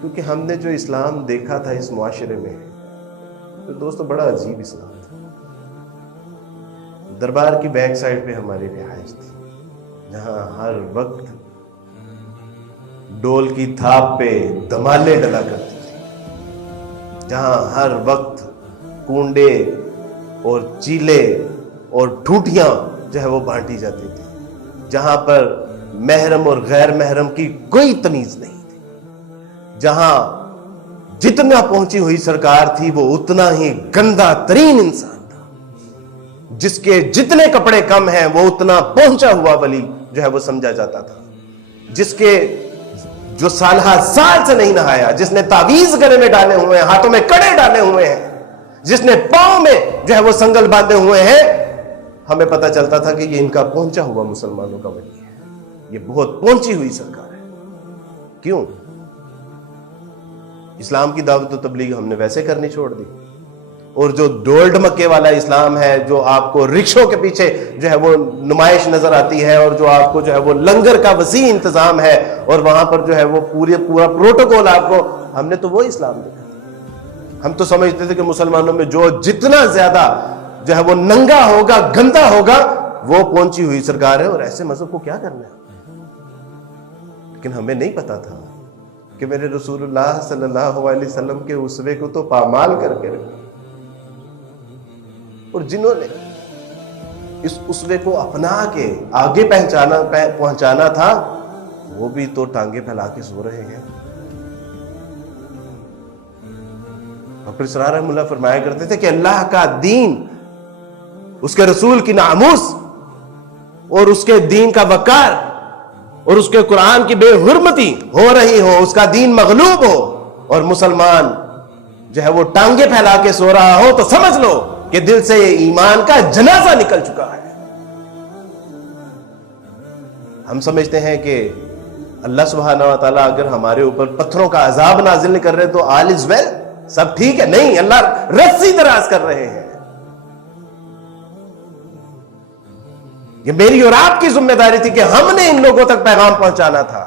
کیونکہ ہم نے جو اسلام دیکھا تھا اس معاشرے میں تو دوستو بڑا عجیب اسلام تھا. دربار کی بیک سائڈ پہ ہماری رہائش تھی جہاں ہر وقت ڈول کی تھاپ پہ دھمالے ڈلا کرتی تھی, جہاں ہر وقت کونڈے اور چیلے اور ٹھوٹیاں جو ہے وہ بانٹی جاتی تھی, جہاں پر محرم اور غیر محرم کی کوئی تمیز نہیں تھی, جہاں جتنا پہنچی ہوئی سرکار تھی وہ اتنا ہی گندا ترین انسان تھا, جس کے جتنے کپڑے کم ہیں وہ اتنا پہنچا ہوا ولی جو ہے وہ سمجھا جاتا تھا, جس کے جو سالہ سال سے نہیں نہایا, جس نے تعویذ گلے میں ڈالے ہوئے ہیں, ہاتھوں میں کڑے ڈالے ہوئے ہیں, جس نے پاؤں میں جو ہے وہ سنگل باندھے ہوئے ہیں, ہمیں پتہ چلتا تھا کہ یہ ان کا پہنچا ہوا مسلمانوں کا ولی ہے, یہ بہت پہنچی ہوئی سرکار ہے. کیوں؟ اسلام کی دعوت و تبلیغ ہم نے ویسے کرنی چھوڑ دی, اور جو ڈول ڈمکے والا اسلام ہے, جو آپ کو رکشوں کے پیچھے جو ہے وہ نمائش نظر آتی ہے, اور جو آپ کو جو ہے وہ لنگر کا وسیع انتظام ہے, اور وہاں پر جو ہے وہ پورا پروٹوکول آپ کو, ہم نے تو وہ اسلام دیکھا. ہم تو سمجھتے تھے کہ مسلمانوں میں جو جتنا زیادہ جو ہے وہ ننگا ہوگا, گندا ہوگا, وہ پہنچی ہوئی سرکار ہے, اور ایسے مذہب کو کیا کرنا ہے. لیکن ہمیں نہیں پتا تھا کہ میرے رسول اللہ صلی اللہ علیہ وسلم کے اسوے کو تو پامال کر کے رکھا, اور جنہوں نے اس اسوے کو اپنا کے آگے پہنچانا تھا وہ بھی تو ٹانگیں پھیلا کے سو رہے ہیں. اور پھر سرار رحمہ اللہ فرمایا کرتے تھے کہ اللہ کا دین, اس کے رسول کی ناموس, اور اس کے دین کا وقار, اور اس کے قرآن کی بے حرمتی ہو رہی ہو, اس کا دین مغلوب ہو, اور مسلمان جو ہے وہ ٹانگیں پھیلا کے سو رہا ہو, تو سمجھ لو کہ دل سے ایمان کا جنازہ نکل چکا ہے. ہم سمجھتے ہیں کہ اللہ سبحانہ و تعالیٰ اگر ہمارے اوپر پتھروں کا عذاب نازل نہیں کر رہے تو آل از ویل, سب ٹھیک ہے. نہیں, اللہ رسی دراز کر رہے ہیں. یہ میری اور آپ کی ذمہ داری تھی کہ ہم نے ان لوگوں تک پیغام پہنچانا تھا.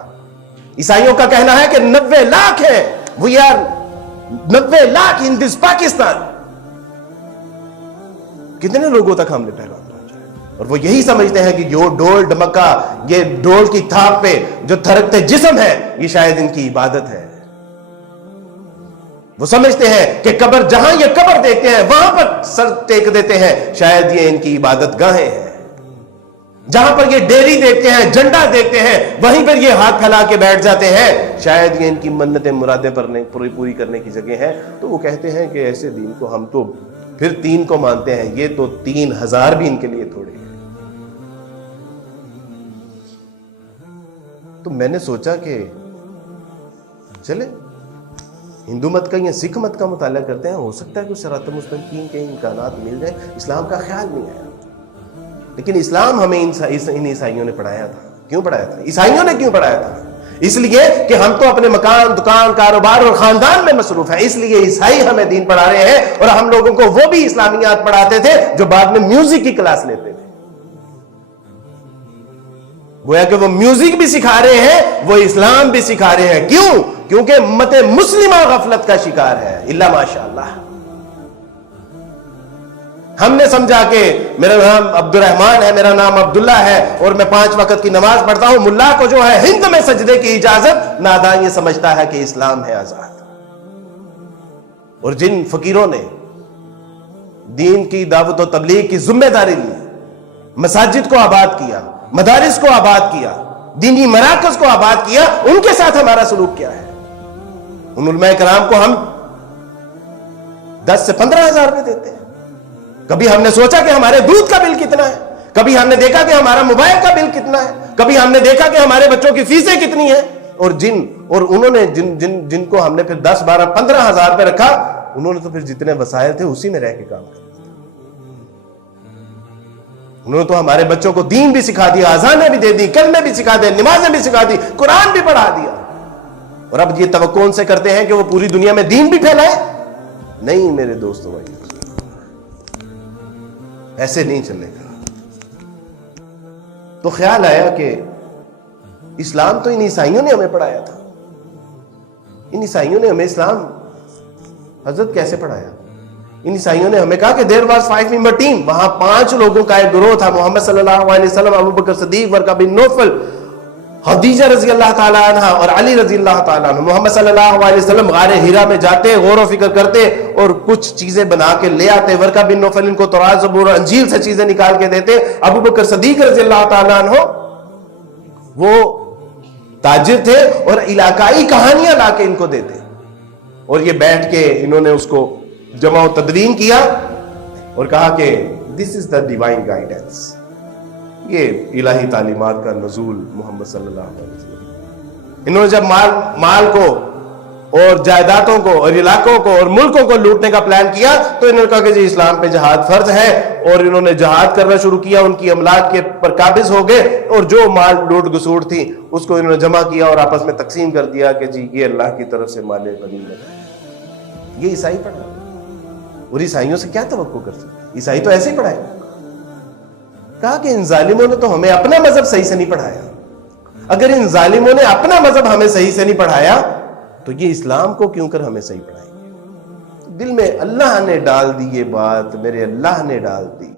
عیسائیوں کا کہنا ہے کہ 90 لاکھ ہے, وی آر 90 لاکھ ان دس پاکستان. کتنے لوگوں تک ہم نے پیغام پہنچایا, اور وہ یہی سمجھتے ہیں کہ یہ ڈول ڈمکا, یہ ڈول کی تھاپ پہ جو تھرکتے جسم ہے, یہ شاید ان کی عبادت ہے. وہ سمجھتے ہیں کہ قبر, جہاں یہ قبر دیکھتے ہیں وہاں پر سر ٹیک دیتے ہیں, شاید یہ ان کی عبادت گاہیں ہیں. جہاں پر یہ ڈیری دیکھتے ہیں, جھنڈا دیکھتے ہیں, وہیں پر یہ ہاتھ پھیلا کے بیٹھ جاتے ہیں, شاید یہ ان کی منتیں مرادیں پوری کرنے کی جگہ ہیں. تو وہ کہتے ہیں کہ ایسے دین کو ہم تو پھر 3 کو مانتے ہیں, یہ تو 3000 بھی ان کے لیے تھوڑے ہیں. تو میں نے سوچا کہ چلے ہندو مت کا یا سکھ مت کا مطالعہ کرتے ہیں, ہو سکتا ہے کہ صراط مستقیم کے امکانات مل جائیں. اسلام کا خیال نہیں آیا, لیکن اسلام ہمیں ان عیسائیوں نے پڑھایا تھا. کیوں پڑھایا تھا؟ عیسائیوں نے کیوں پڑھایا تھا؟ اس لیے کہ ہم تو اپنے مکان, دکان, کاروبار اور خاندان میں مصروف ہیں, اس لیے عیسائی ہمیں دین پڑھا رہے ہیں, اور ہم لوگوں کو وہ بھی اسلامیات پڑھاتے تھے جو بعد میں میوزک کی کلاس لیتے تھے. گویا کہ وہ میوزک بھی سکھا رہے ہیں, وہ اسلام بھی سکھا رہے ہیں. کیوں؟ کیونکہ امت مسلمہ غفلت کا شکار ہے, الا ماشاءاللہ. ہم نے سمجھا کہ میرا نام عبد الرحمان ہے, میرا نام عبداللہ ہے, اور میں 5 وقت کی نماز پڑھتا ہوں. ملا کو جو ہے ہند میں سجدے کی اجازت, نادان یہ سمجھتا ہے کہ اسلام ہے آزاد. اور جن فقیروں نے دین کی دعوت و تبلیغ کی ذمہ داری لی, مساجد کو آباد کیا, مدارس کو آباد کیا, دینی مراکز کو آباد کیا, ان کے ساتھ ہمارا سلوک کیا ہے؟ ان علماء کرام کو ہم 10 سے 15 ہزار روپے دیتے ہیں. کبھی ہم نے سوچا کہ ہمارے دودھ کا بل کتنا ہے, کبھی ہم نے دیکھا کہ ہمارا موبائل کا بل کتنا ہے, کبھی ہم نے دیکھا کہ ہمارے بچوں کی فیسیں کتنی ہیں. اور انہوں نے جن کو ہم نے پھر 10 12 15 ہزار پہ رکھا, انہوں نے تو پھر جتنے وسائل تھے اسی میں رہ کے کام کرنا تھا. انہوں نے تو ہمارے بچوں کو دین بھی سکھا دیا, اذانیں بھی دے دی, کلمے بھی سکھا دے, نمازیں بھی سکھا دی, قرآن بھی پڑھا دیا. اور اب یہ توقع ان سے کرتے ہیں کہ وہ پوری دنیا میں دین بھی پھیلائے. نہیں میرے دوستو بھائی, ایسے نہیں چلے گا. تو خیال آیا کہ اسلام تو ان عیسائیوں نے ہمیں پڑھایا تھا, ان عیسائیوں نے ہمیں اسلام حضرت کیسے پڑھایا؟ ان عیسائیوں نے ہمیں کہا کہ دیر واز 5 member team، وہاں 5 لوگوں کا ایک گروہ تھا، محمد صلی اللہ علیہ وسلم، ابو بکر صدیق، ورقہ بن نوفل، خدیجہ رضی اللہ تعالیٰ عنہ اور علی رضی اللہ تعالیٰ عنہ۔ محمد صلی اللہ علیہ وسلم غار ہیرا میں جاتے، غور و فکر کرتے اور کچھ چیزیں بنا کے لے آتے، ورقہ بن نوفل ان کو تورات زبور اور انجیل سے چیزیں نکال کے دیتے، ابو بکر صدیق رضی اللہ تعالیٰ عنہ وہ تاجر تھے اور علاقائی کہانیاں لا کے ان کو دیتے، اور یہ بیٹھ کے انہوں نے اس کو جمع و تدوین کیا اور کہا کہ دس از دا ڈیوائن گائیڈنس، یہ الہی تعلیمات کا نزول محمد صلی اللہ علیہ وسلم۔ انہوں نے جب مال کو اور جائیدادوں کو اور علاقوں کو اور ملکوں کو لوٹنے کا پلان کیا تو انہوں نے کہا کہ جی اسلام پہ جہاد فرض ہے، اور انہوں نے جہاد کرنا شروع کیا، ان کی املاک کے پر قابض ہو گئے، اور جو مال لوٹ گسوٹ تھی اس کو انہوں نے جمع کیا اور آپس میں تقسیم کر دیا کہ جی یہ اللہ کی طرف سے مال غنیمت ہے۔ یہ عیسائی پڑھا، اور عیسائیوں سے کیا توقع کر سکتے؟ عیسائی تو ایسے ہی پڑھائے۔ کہا کہ ان ظالموں نے تو ہمیں اپنا مذہب صحیح سے نہیں پڑھایا، اگر ان ظالموں نے اپنا مذہب ہمیں صحیح سے نہیں پڑھایا تو یہ اسلام کو کیوں کر ہمیں صحیح پڑھائیں گے؟ دل میں اللہ نے ڈال دی یہ بات، میرے اللہ نے ڈال دی